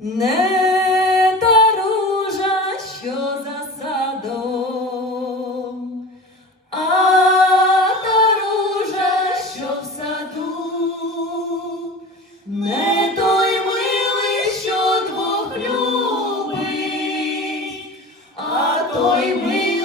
Не та ружа, що за садом, а та ружа, що в саду, не той милий, що двох любить, а той милий.